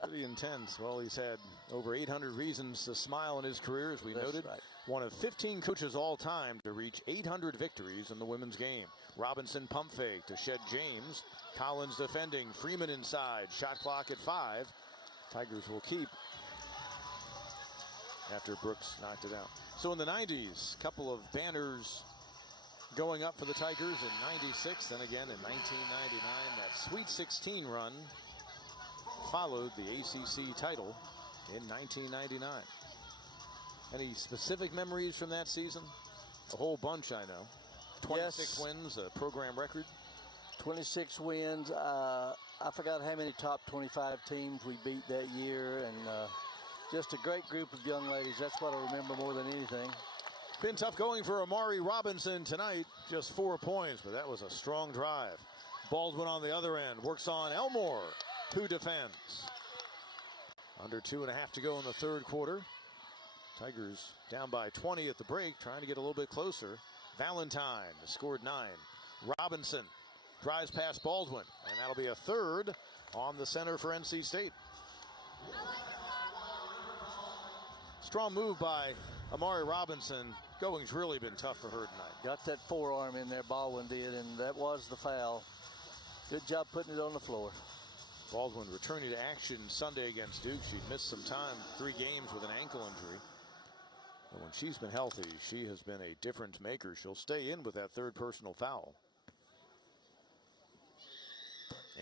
Pretty intense. Well, he's had over 800 reasons to smile in his career, as we noted. Right. One of 15 coaches all time to reach 800 victories in the women's game. Robinson pump fake to shed James. Collins defending. Freeman inside. Shot clock at 5. Tigers will keep after Brooks knocked it out. So in the 90s, a couple of banners going up for the Tigers in 96, then again in 1999. That Sweet 16 run followed the ACC title in 1999. Any specific memories from that season? A whole bunch, I know. 26 wins, a program record. 26 wins. I forgot how many top 25 teams we beat that year, and just a great group of young ladies. That's what I remember more than anything. Been tough going for Amari Robinson tonight. Just 4 points, but that was a strong drive. Baldwin on the other end. Works on Elmore, who defends. Under 2.5 to go in the third quarter. Tigers down by 20 at the break, trying to get a little bit closer. Valentine scored 9. Robinson drives past Baldwin, and that'll be a third on the center for NC State. Strong move by Amari Robinson. Going's really been tough for her tonight. Got that forearm in there, Baldwin did, and that was the foul. Good job putting it on the floor. Baldwin returning to action Sunday against Duke. She missed some time, 3 games with an ankle injury. But when she's been healthy, she has been a difference maker. She'll stay in with that third personal foul.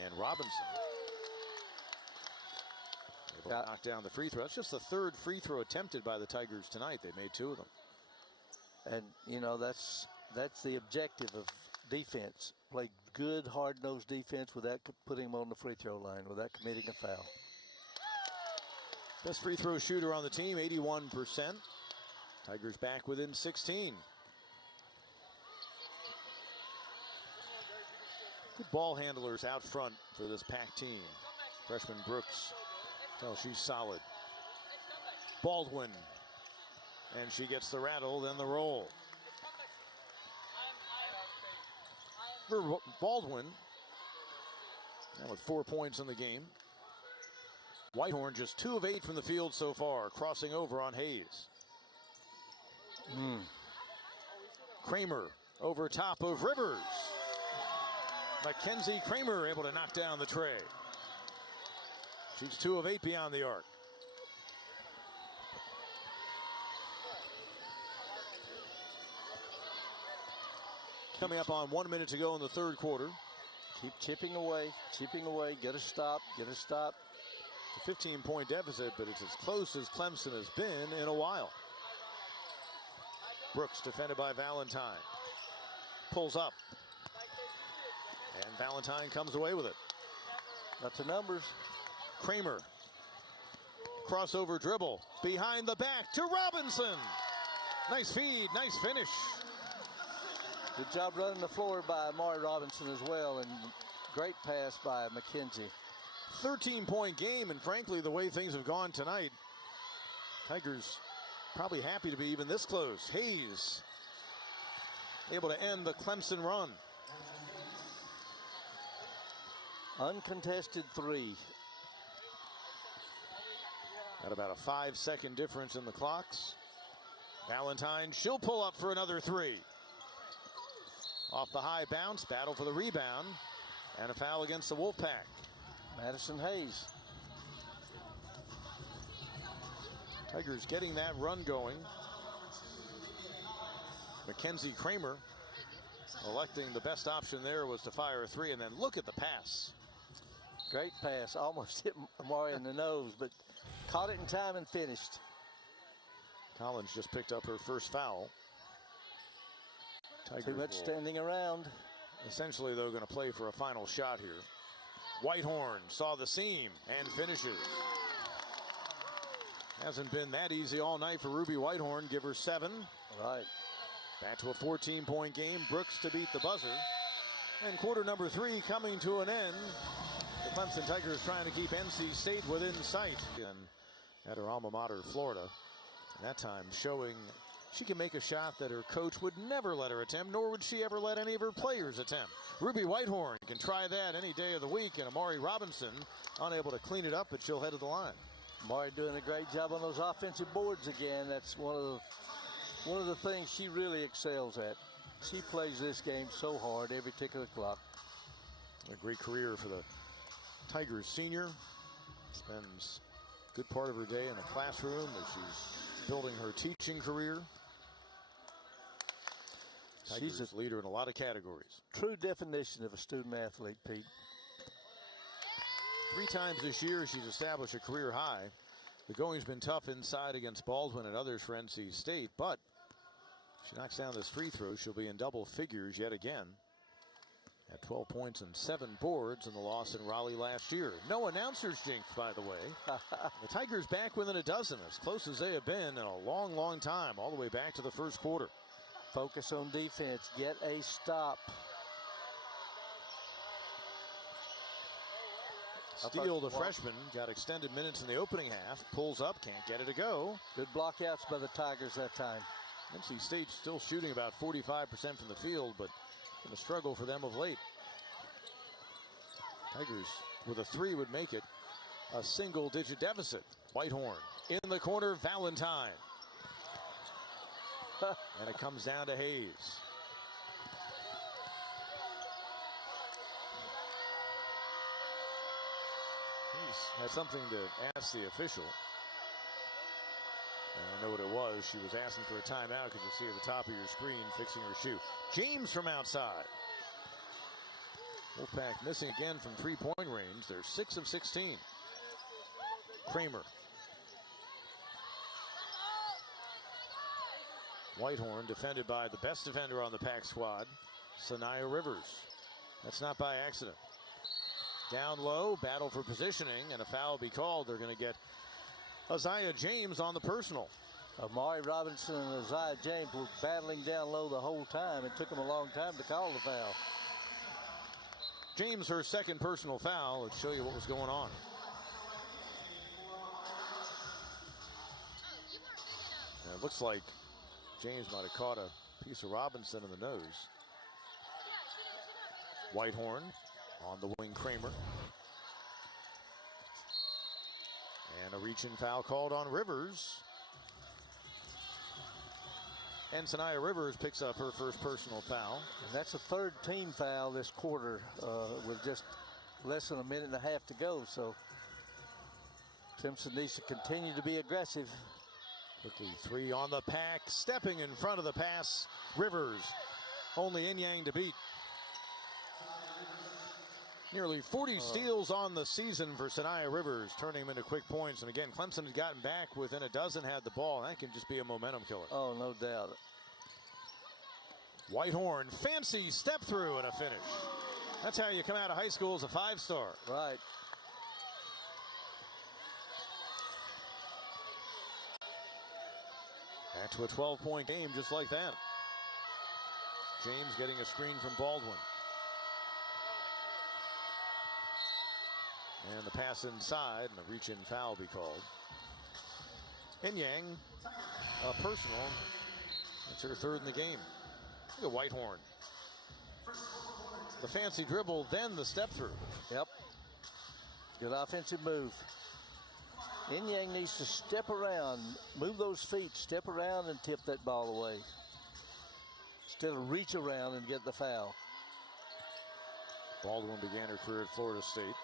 And Robinson able to knock down the free throw. That's just the 3rd free throw attempted by the Tigers tonight. They made 2 of them. And, you know, that's the objective of defense. Play good, hard-nosed defense without putting them on the free throw line, without committing a foul. Best free throw shooter on the team, 81%. Tigers back within 16. Good ball handlers out front for this Pack team. Freshman Brooks, tell she's solid. Baldwin, and she gets the rattle, then the roll. For Baldwin, now with 4 points in the game. Whitehorn just 2 of 8 from the field so far, crossing over on Hayes. Kramer over top of Rivers. Mackenzie Kramer able to knock down the tray. Shoots 2 of 8 beyond the arc. Coming up on 1 minute to go in the third quarter. Keep chipping away, get a stop, A 15-point deficit, but it's as close as Clemson has been in a while. Brooks defended by Valentine. Pulls up. And Valentine comes away with it. That's the numbers. Kramer. Crossover dribble. Behind the back to Robinson. Nice feed, nice finish. Good job running the floor by Amari Robinson as well, and great pass by McKenzie. 13-point game, and frankly, the way things have gone tonight, Tigers probably happy to be even this close. Hayes able to end the Clemson run. Uncontested 3. At about a 5-second difference in the clocks. Valentine, she'll pull up for another 3. Off the high bounce, battle for the rebound, and a foul against the Wolfpack. Madison Hayes. Tigers getting that run going. Mackenzie Kramer electing the best option there was to fire a three, and then look at the pass. Great pass. Almost hit Amari in the nose, but caught it in time and finished. Collins just picked up her first foul. Tigers Too much standing around. Essentially, though, going to play for a final shot here. Whitehorn saw the seam and finishes. Hasn't been that easy all night for Ruby Whitehorn. Give her 7. Right. Back to a 14-point game. Brooks to beat the buzzer. And quarter number 3 coming to an end. The Clemson Tigers trying to keep NC State within sight. And at her alma mater, Florida. And that time showing she can make a shot that her coach would never let her attempt, nor would she ever let any of her players attempt. Ruby Whitehorn can try that any day of the week, and Amari Robinson unable to clean it up, but she'll head to the line. Amari doing a great job on those offensive boards again. That's one of the things she really excels at. She plays this game so hard every tick of the clock. A great career for the Tigers senior. Spends a good part of her day in the classroom as she's building her teaching career. Tigers she's a leader in a lot of categories. True definition of a student athlete, Pete. 3 times this year she's established a career high. The going's been tough inside against Baldwin and others for NC State, but if she knocks down this free throw, she'll be in double figures yet again. At 12 points and 7 boards in the loss in Raleigh last year. No announcer's jinx, by the way. The Tigers back within a dozen, as close as they have been in a long, long time, all the way back to the first quarter. Focus on defense. Get a stop. Steele, the freshman, got extended minutes in the opening half. Pulls up, can't get it to go. Good blockouts by the Tigers that time. NC State still shooting about 45% from the field, but been a struggle for them of late. Tigers with a 3 would make it a single-digit deficit. Whitehorn in the corner, Valentine. And it comes down to Hayes. Hayes had something to ask the official. And I know what it was. She was asking for a timeout because you see at the top of your screen fixing her shoe. James from outside. Wolfpack missing again from 3-point range. They're 6 of 16. Kramer. Whitehorn defended by the best defender on the Pack squad, Saniya Rivers. That's not by accident. Down low, battle for positioning, and a foul will be called. They're going to get Isaiah James on the personal. Amari Robinson and Isaiah James were battling down low the whole time. It took them a long time to call the foul. James, her second personal foul. Let's show you what was going on. And it looks like James might have caught a piece of Robinson in the nose. Whitehorn on the wing, Kramer. And a reach-in foul called on Rivers. And Saniya Rivers picks up her first personal foul. And that's a 3rd team foul this quarter with just less than a minute and a half to go. So Clemson needs to continue to be aggressive. Quickly, 3 on the Pack, stepping in front of the pass. Rivers, only Inyang to beat. Nearly 40 steals on the season for Saniya Rivers, turning them into quick points. And again, Clemson has gotten back within a dozen, had the ball. That can just be a momentum killer. Oh, no doubt. Whitehorn, fancy step through and a finish. That's how you come out of high school as a 5-star. Right. Back to a 12-point game just like that. James getting a screen from Baldwin. And the pass inside, and a reach-in foul be called. Inyang, a personal. That's her 3rd in the game. Look at Whitehorn. The fancy dribble, then the step through. Yep. Good offensive move. Inyang needs to step around, move those feet, step around and tip that ball away. Instead of reach around and get the foul. Baldwin began her career at Florida State.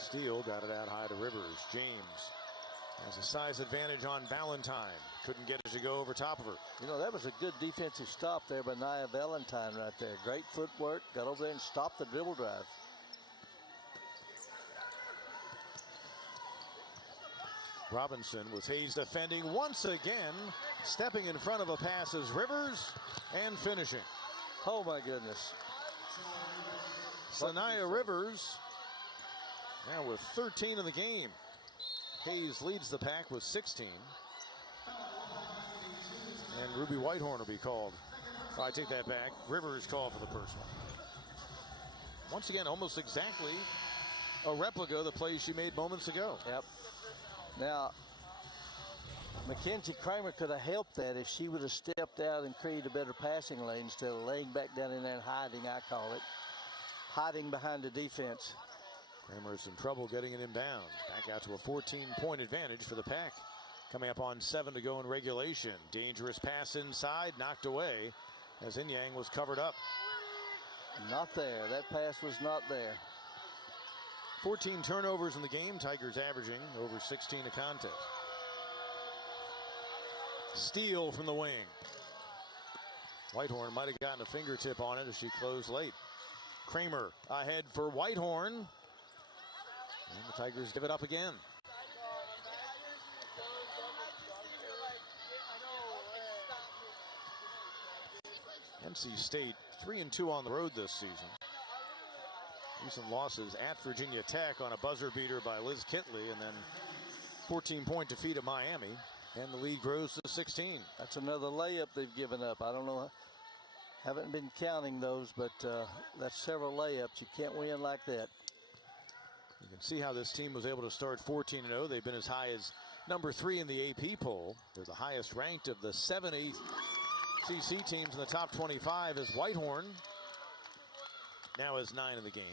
Steele got it out high to Rivers. James Has a size advantage on Valentine. Couldn't get it to go over top of her. You know, that was a good defensive stop there by Nia Valentine right there. Great footwork. Got over there and stopped the dribble drive. Robinson with Hayes defending once again. Stepping in front of a pass is Rivers and finishing. Oh, my goodness. Saniya Rivers now with 13 in the game. Hayes leads the pack with 16. And Ruby Whitehorn will be called. Oh, I take that back. Rivers called for the personal. Once again, almost exactly a replica of the play she made moments ago. Yep. Now, Mackenzie Kramer could have helped that if she would have stepped out and created a better passing lane instead of laying back down in there and hiding, I call it. Hiding behind the defense. Kramer's in trouble getting it inbound. Back out to a 14-point advantage for the Pack. Coming up on 7 to go in regulation. Dangerous pass inside, knocked away as Inyang was covered up. Not there. That pass was not there. 14 turnovers in the game. Tigers averaging over 16 a contest. Steal from the wing. Whitehorn might have gotten a fingertip on it as she closed late. Kramer ahead for Whitehorn. And the Tigers give it up again. NC State 3-2 on the road this season. Recent losses at Virginia Tech on a buzzer beater by Liz Kitley, and then 14-point defeat at Miami, and the lead grows to 16. That's another layup they've given up. I don't know, haven't been counting those, but that's several layups. You can't win like that. You can see how this team was able to start 14-0. They've been as high as number 3 in the AP poll. They're the highest ranked of the 7 ACC teams in the top 25 as Whitehorn now has 9 in the game.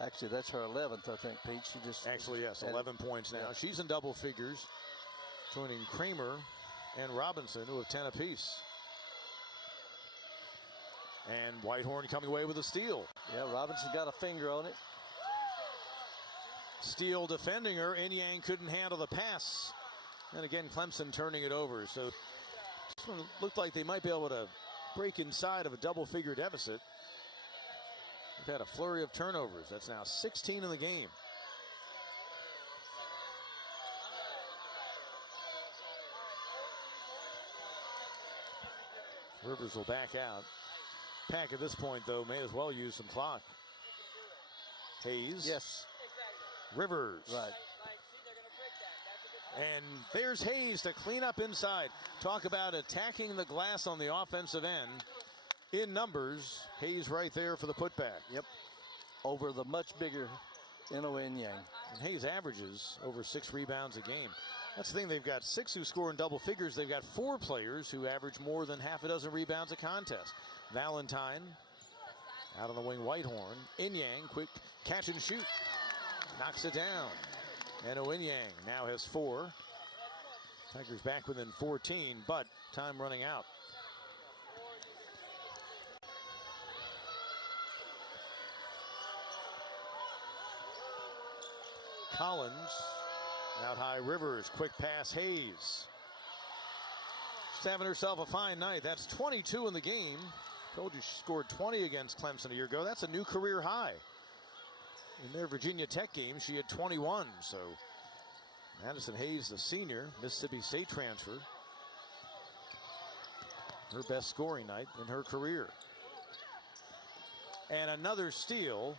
Actually, that's her 11th, I think, Pete. She just actually, yes, 11 points now. Yeah. She's in double figures, joining Kramer and Robinson, who have 10 apiece. And Whitehorn coming away with a steal. Yeah, Robinson got a finger on it. Steele defending her. Inyang couldn't handle the pass. And again, Clemson turning it over. So this one looked like they might be able to break inside of a double-figure deficit. They've had a flurry of turnovers. That's now 16 in the game. Rivers will back out. Pack at this point, though, may as well use some clock. Hayes. Yes. Rivers. Right. And there's Hayes to clean up inside. Talk about attacking the glass on the offensive end. In numbers, Hayes right there for the putback. Yep. Over the much bigger Inyang. And Hayes averages over 6 rebounds a game. That's the thing, they've got 6 who score in double figures. They've got 4 players who average more than half a dozen rebounds a contest. Valentine out on the wing, Whitehorn. Inyang, quick catch and shoot. Knocks it down. And Inyang now has 4. Tigers back within 14, but time running out. Collins, out high, Rivers, quick pass, Hayes. She's having herself a fine night. That's 22 in the game. Told you she scored 20 against Clemson a year ago. That's a new career high. In their Virginia Tech game, she had 21. So Madison Hayes, the senior, Mississippi State transfer. Her best scoring night in her career. And another steal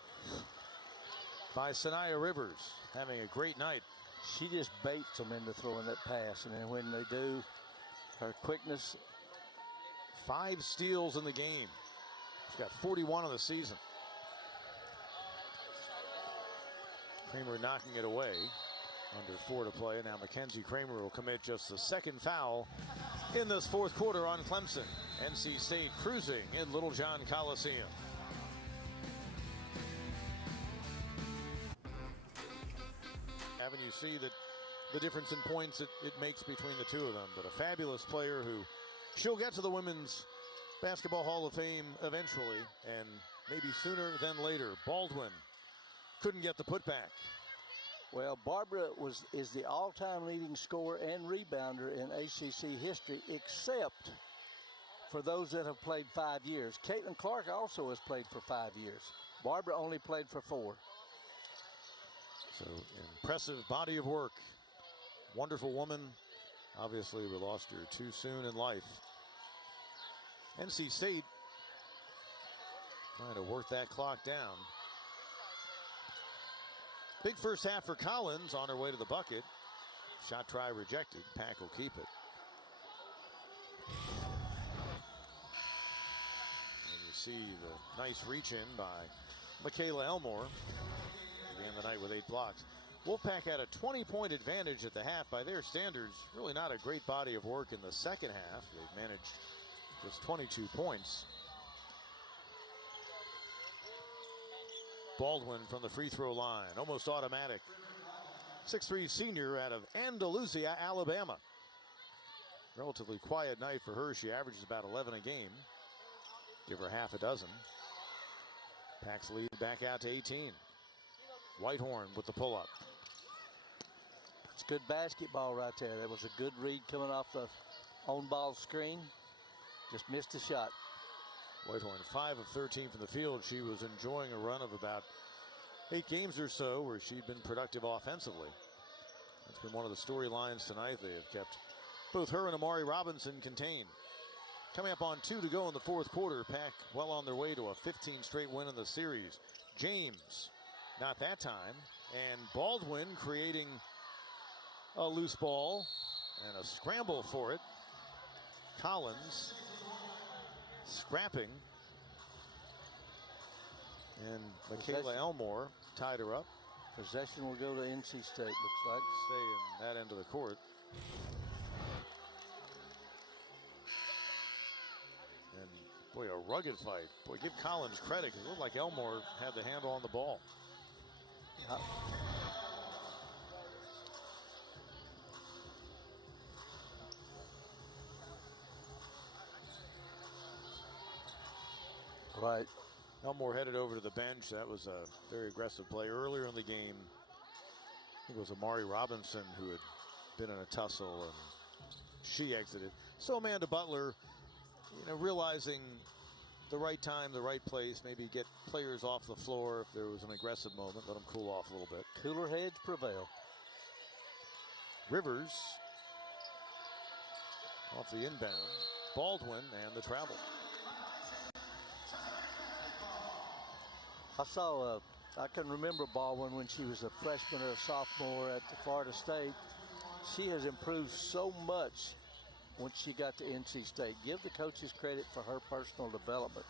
by Saniya Rivers, having a great night. She just baits them into throwing that pass, and then when they do, her quickness. 5 steals in the game. She's got 41 on the season. Kramer knocking it away. Under 4 to play. Now Mackenzie Kramer will commit just the 2nd foul in this 4th quarter on Clemson. NC State cruising in Littlejohn Coliseum. Haven't you see that the difference in points it makes between the two of them? But a fabulous player who she'll get to the Women's Basketball Hall of Fame eventually, and maybe sooner than later. Baldwin couldn't get the putback. Well, Barbara is the all-time leading scorer and rebounder in ACC history, except for those that have played 5 years. Caitlin Clark also has played for 5 years. Barbara only played for 4. So impressive body of work. Wonderful woman. Obviously, we lost her too soon in life. NC State trying to work that clock down. Big first half for Collins on her way to the bucket. Shot try rejected. Pack will keep it. And you see the nice reach in by Michaela Elmore. Began the night with 8 blocks. Wolfpack had a 20-point advantage at the half. By their standards, really not a great body of work in the second half. They've managed just 22 points. Baldwin from the free throw line, almost automatic. 6'3" senior out of Andalusia, Alabama. Relatively quiet night for her. She averages about 11 a game. Give her half a dozen. Pack's lead back out to 18. Whitehorn with the pull-up. It's good basketball right there. That was a good read coming off the on-ball screen. Just missed a shot. Whitehorn 5 of 13 from the field. She was enjoying a run of about 8 games or so where she'd been productive offensively. That's been one of the storylines tonight. They have kept both her and Amari Robinson contained. Coming up on 2 to go in the fourth quarter. Pack well on their way to a 15 straight win in the series. James, not that time. And Baldwin creating a loose ball and a scramble for it. Collins scrapping. And Michaela Elmore tied her up. Possession will go to NC State, looks like. Stay in that end of the court. And boy, a rugged fight. Boy, give Collins credit because it looked like Elmore had the handle on the ball. Right. Elmore headed over to the bench. That was a very aggressive play earlier in the game. I think it was Amari Robinson who had been in a tussle and she exited. So Amanda Butler, realizing the right time, the right place, maybe get players off the floor if there was an aggressive moment, let them cool off a little bit. Cooler heads prevail. Rivers off the inbound. Baldwin and the travel. I can remember Baldwin when she was a freshman or a sophomore at Florida State. She has improved so much once she got to NC State. Give the coaches credit for her personal development.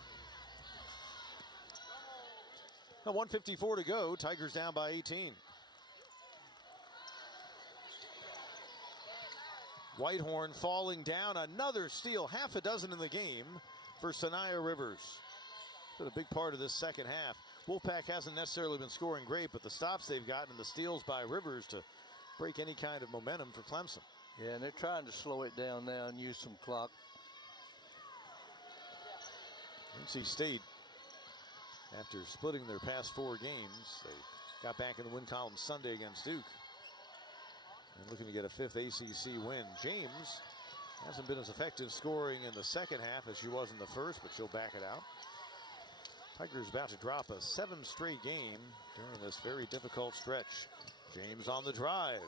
Now 1:54 to go. Tigers down by 18. Whitehorn falling down. Another steal. Half a dozen in the game for Saniya Rivers. Been a big part of this second half. Wolfpack hasn't necessarily been scoring great, but the stops they've gotten and the steals by Rivers to break any kind of momentum for Clemson. Yeah, and they're trying to slow it down now and use some clock. NC State, after splitting their past 4 games, they got back in the win column Sunday against Duke. And looking to get a 5th ACC win. James hasn't been as effective scoring in the second half as she was in the first, but she'll back it out. Tigers about to drop a 7th straight game during this very difficult stretch. James on the drive.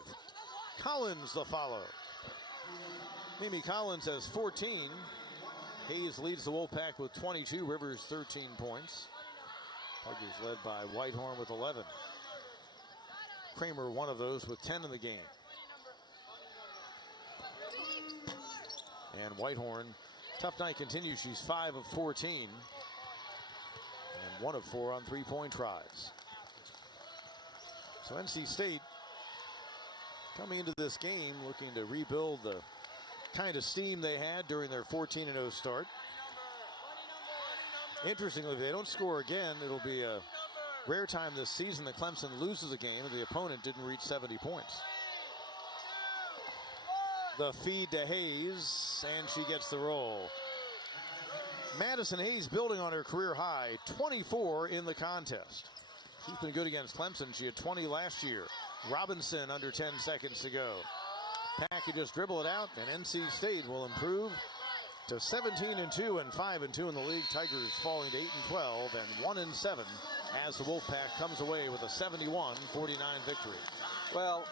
Collins the follow. Mimi Collins has 14. Hayes leads the Wolfpack with 22. Rivers 13 points. Tigers led by Whitehorn with 11. Kramer one of those with 10 in the game. And Whitehorn, tough night continues. She's 5 of 14. And 1 of 4 on 3-point tries. So NC State coming into this game looking to rebuild the kind of steam they had during their 14-0 start. Interestingly, if they don't score again, it'll be a rare time this season that Clemson loses a game and the opponent didn't reach 70 points. The feed to Hayes, and she gets the roll. Madison Hayes building on her career high, 24 in the contest. She's been good against Clemson. She had 20 last year. Robinson under 10 seconds to go. Pack can just dribble it out, and NC State will improve to 17-2 and 5-2 in the league. Tigers falling to 8-12 and 1-7 as the Wolfpack comes away with a 71-49 victory. Well,